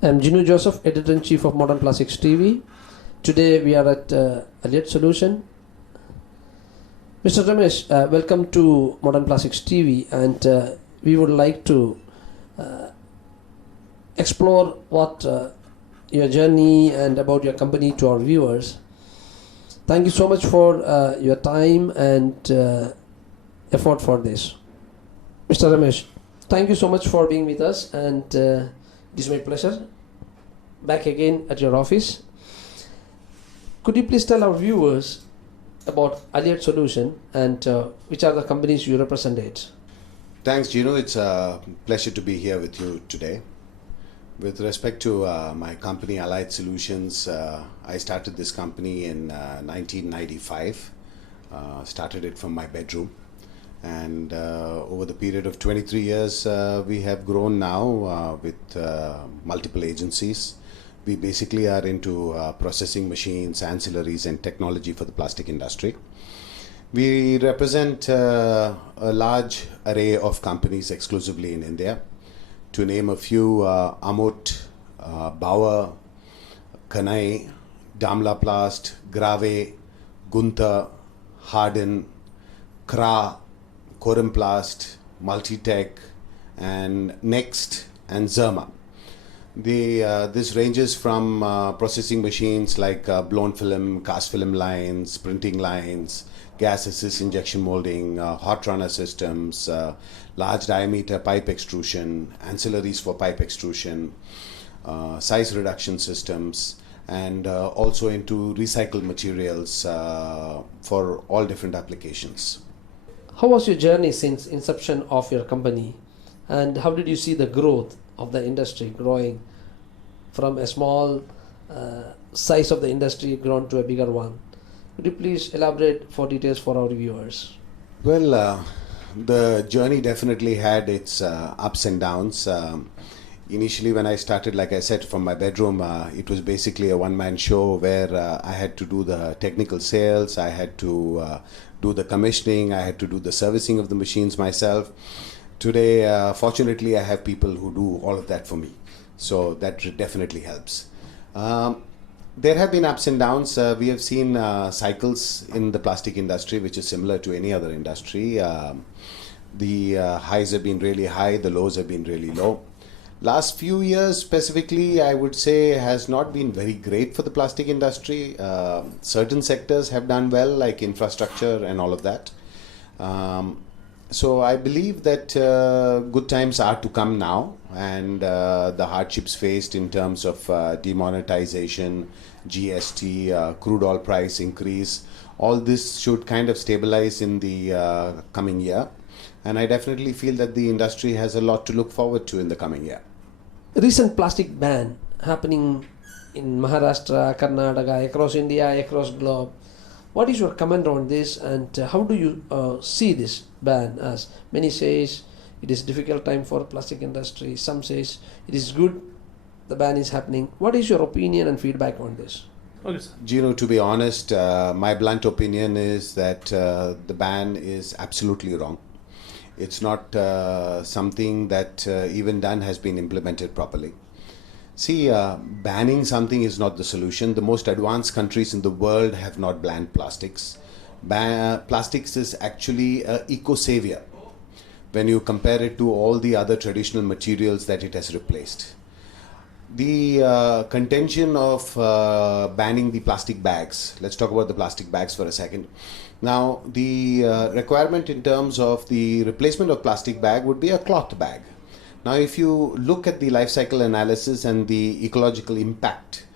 I'm Ginu Joseph, Editor-in-Chief of Modern Plastics TV. Today we are at Reelected Solution. Mr. Ramesh, welcome to Modern Plastics TV, and we would like to explore what your journey and about your company to our viewers. Thank you so much for your time and effort for this. Mr. Ramesh, thank you so much for being with us, and it is my pleasure. Back again at your office. Could you please tell our viewers about Reelected Solution and which are the companies you represent? Thanks, Gino. It's a pleasure to be here with you today. With respect to my company, Reelected Solutions, I started this company in 1995. Started it from my bedroom. And over the period of 23 years, we have grown now with multiple agencies. We basically are into processing machines, ancillaries, and technology for the plastic industry. We represent a large array of companies exclusively in India. To name a few, Amut, Bauer, Kanai, Damla Plast, Grave, Gunther, Harden, Kra, Corimplast, Multitech, and Next, and Zerma. This ranges from processing machines like blown film, cast film lines, printing lines, gas assist injection molding, hot runner systems, large diameter pipe extrusion, ancillaries for pipe extrusion, size reduction systems, and also into recycled materials for all different applications. How was your journey since inception of your company, and how did you see the growth of the industry growing from a small size of the industry grown to a bigger one? Could you please elaborate for details for our viewers? Well, the journey definitely had its ups and downs. Initially, when I started, like I said, from my bedroom, it was basically a one-man show where I had to do the technical sales, I had to do the commissioning, I had to do the servicing of the machines myself. Today, fortunately, I have people who do all of that for me. So that definitely helps. There have been ups and downs. We have seen cycles in the plastic industry, which is similar to any other industry. The highs have been really high, the lows have been really low. Last few years specifically, I would say, has not been very great for the plastic industry. Certain sectors have done well, like infrastructure and all of that. So I believe that good times are to come now, and the hardships faced in terms of demonetization, GST, crude oil price increase, all this should kind of stabilize in the coming year. And I definitely feel that the industry has a lot to look forward to in the coming year. Recent plastic ban happening in Maharashtra, Karnataka, across India, across globe. What is your comment on this, and how do you see this ban? As many says it is difficult time for plastic industry, some says it is good the ban is happening. What is your opinion and feedback on this? Okay, sir. Gino, to be honest, my blunt opinion is that the ban is absolutely wrong. It's not something that even done has been implemented properly. See, banning something is not the solution. The most advanced countries in the world have not banned plastics. Plastics is actually an eco-savior when you compare it to all the other traditional materials that it has replaced. The contention of banning the plastic bags, let's talk about the plastic bags for a second. Now, the requirement in terms of the replacement of plastic bag would be a cloth bag. Now, if you look at the life cycle analysis and the ecological impact,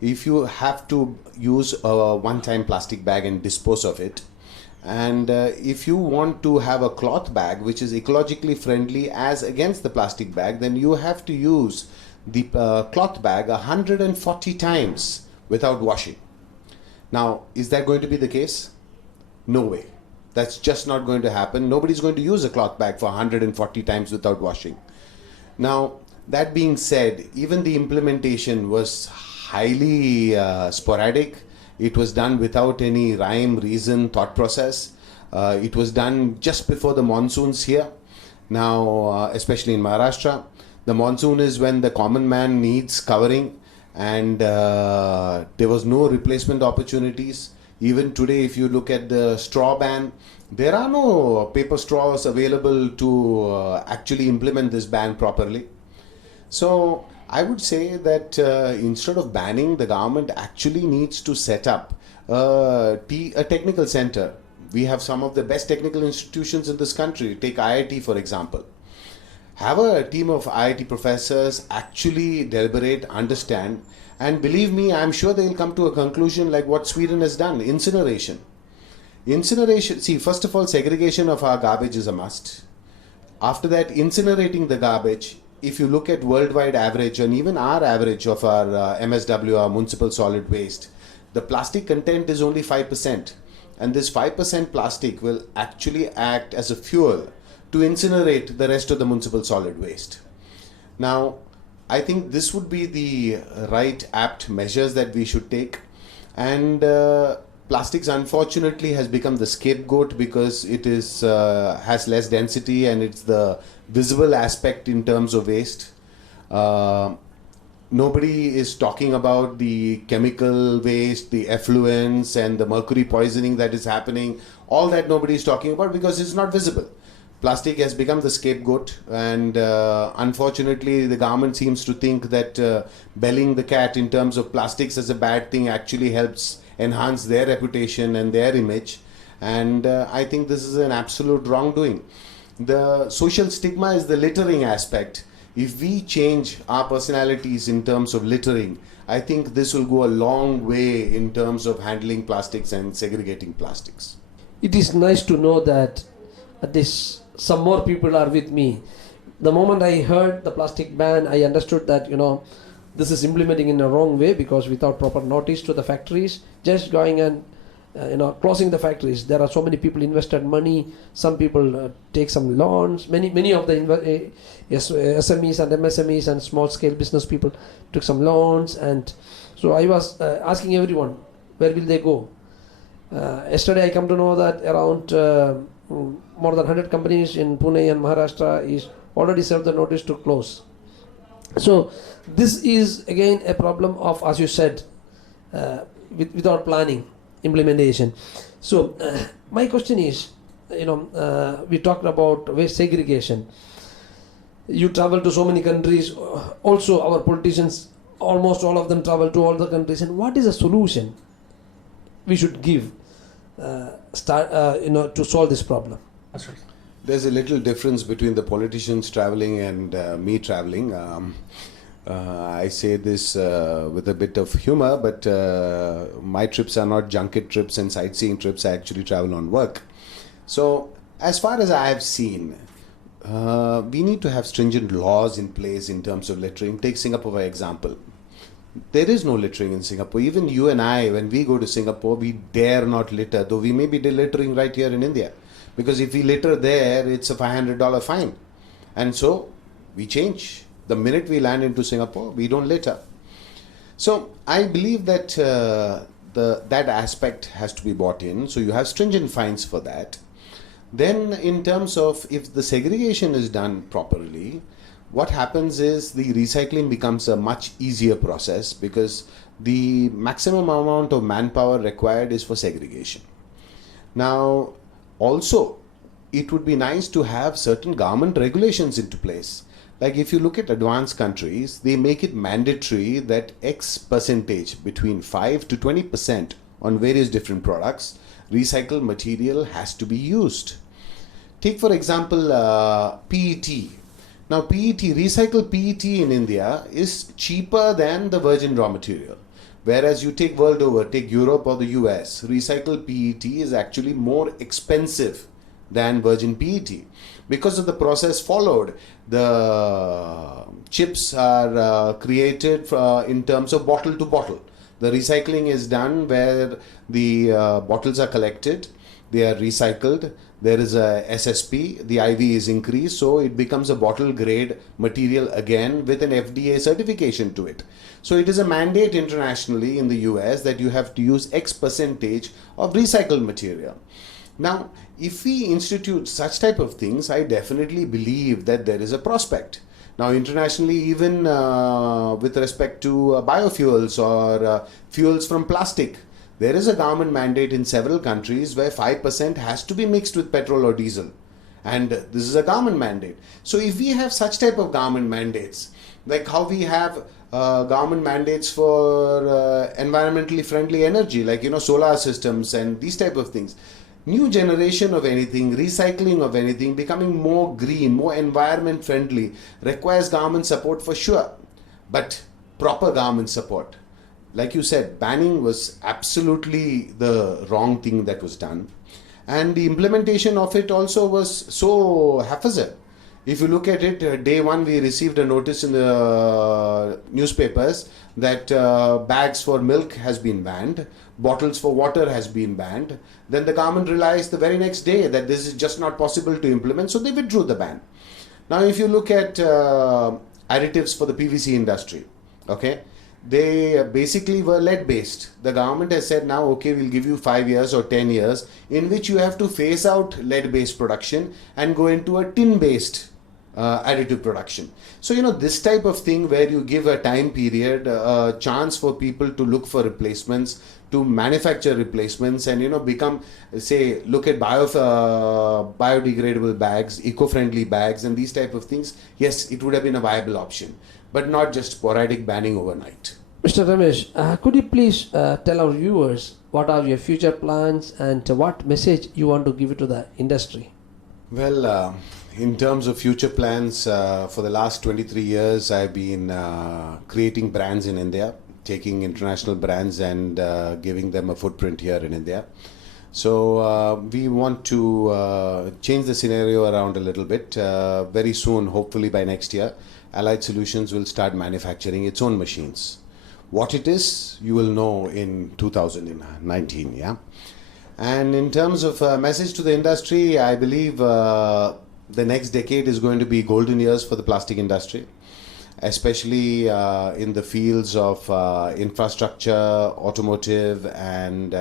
if you have to use a one-time plastic bag and dispose of it, and if you want to have a cloth bag which is ecologically friendly as against the plastic bag, then you have to use the cloth bag 140 times without washing. Now, is that going to be the case? No way. That's just not going to happen. Nobody's going to use a cloth bag for 140 times without washing. Now, that being said, even the implementation was highly sporadic. It was done without any rhyme, reason, thought process. It was done just before the monsoons here. Now, especially in Maharashtra. The monsoon is when the common man needs covering, and there was no replacement opportunities. Even today, if you look at the straw ban, there are no paper straws available to actually implement this ban properly. So I would say that instead of banning, the government actually needs to set up a technical center. We have some of the best technical institutions in this country. Take IIT, for example. Have a team of IIT professors actually deliberate, understand, and believe me, I'm sure they'll come to a conclusion like what Sweden has done, incineration. Incineration, see, first of all, segregation of our garbage is a must. After that, incinerating the garbage, if you look at worldwide average and even our average of our MSW, our municipal solid waste, the plastic content is only 5%. And this 5% plastic will actually act as a fuel to incinerate the rest of the municipal solid waste. Now, I think this would be the right apt measures that we should take. And plastics unfortunately has become the scapegoat because it is has less density and it's the visible aspect in terms of waste. Nobody is talking about the chemical waste, the effluents and the mercury poisoning that is happening. All that nobody is talking about because it's not visible. Plastic has become the scapegoat, and unfortunately the government seems to think that belling the cat in terms of plastics as a bad thing actually helps enhance their reputation and their image, and I think this is an absolute wrongdoing. The social stigma is the littering aspect. If we change our personalities in terms of littering, I think this will go a long way in terms of handling plastics and segregating plastics. It is nice to know that at least some more people are with me. The moment I heard the plastic ban, I understood that, this is implementing in a wrong way, because without proper notice to the factories, just going and closing the factories. There are so many people invested money. Some people take some loans. Many of the SMEs and MSMEs and small scale business people took some loans, and so I was asking everyone, where will they go? Yesterday I come to know that around more than 100 companies in Pune and Maharashtra is already served the notice to close. So this is again a problem of, as you said, without planning, implementation. So my question is, we talked about waste segregation. You travel to so many countries. Also, our politicians, almost all of them travel to all the countries. And what is the solution we should give to solve this problem? That's right. There's a little difference between the politicians traveling and me traveling. I say this with a bit of humor, but my trips are not junket trips and sightseeing trips. I actually travel on work. So as far as I have seen, we need to have stringent laws in place in terms of littering. Take Singapore for example. There is no littering in Singapore. Even you and I, when we go to Singapore, we dare not litter, though we may be littering right here in India. Because if we litter there, it's a $500 fine. And so we change. The minute we land into Singapore, we don't litter. So I believe that that aspect has to be brought in. So you have stringent fines for that. Then in terms of if the segregation is done properly, what happens is the recycling becomes a much easier process, because the maximum amount of manpower required is for segregation. Now, also, it would be nice to have certain government regulations into place. Like if you look at advanced countries, they make it mandatory that X percentage, between 5 to 20% on various different products, recycled material has to be used. Take for example PET. Now recycled PET in India is cheaper than the virgin raw material. Whereas you take world over, take Europe or the US, recycled PET is actually more expensive than virgin PET. Because of the process followed, the chips are created in terms of bottle to bottle. The recycling is done where the bottles are collected, they are recycled, there is a SSP, the IV is increased, so it becomes a bottle grade material again with an FDA certification to it. So it is a mandate internationally in the US that you have to use X percentage of recycled material. Now, if we institute such type of things, I definitely believe that there is a prospect. Now, internationally, even with respect to biofuels or fuels from plastic, there is a government mandate in several countries where 5% has to be mixed with petrol or diesel. And this is a government mandate. So if we have such type of government mandates, like how we have government mandates for environmentally friendly energy, like, solar systems and these type of things, new generation of anything, recycling of anything, becoming more green, more environment friendly, requires government support for sure, but proper government support. Like you said, banning was absolutely the wrong thing that was done, and the implementation of it also was so haphazard. If you look at it, day one we received a notice in the newspapers that bags for milk has been banned, bottles for water has been banned. Then the government realized the very next day that this is just not possible to implement, so they withdrew the ban. Now if you look at additives for the PVC industry, okay, they basically were lead based. The government has said now, okay, we'll give you 5 years or 10 years in which you have to phase out lead based production and go into a tin based additive production. So this type of thing where you give a time period, a chance for people to look for replacements, to manufacture replacements, and become, say, look at biodegradable bags, eco-friendly bags, and these type of things. Yes, it would have been a viable option, but not just sporadic banning overnight. Mr. Ramesh, could you please tell our viewers what are your future plans and what message you want to give it to the industry? Well, in terms of future plans, for the last 23 years, I've been creating brands in India, taking international brands and giving them a footprint here in India. So we want to change the scenario around a little bit. Very soon, hopefully by next year, Allied Solutions will start manufacturing its own machines. What it is, you will know in 2019, yeah? And in terms of message to the industry, I believe the next decade is going to be golden years for the plastic industry, especially in the fields of infrastructure, automotive, and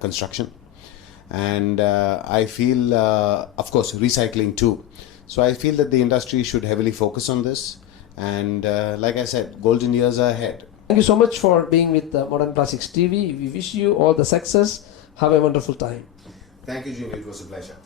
construction. And I feel, of course, recycling too. So I feel that the industry should heavily focus on this. And like I said, golden years are ahead. Thank you so much for being with Modern Plastics TV. We wish you all the success. Have a wonderful time. Thank you, Jimmy. It was a pleasure.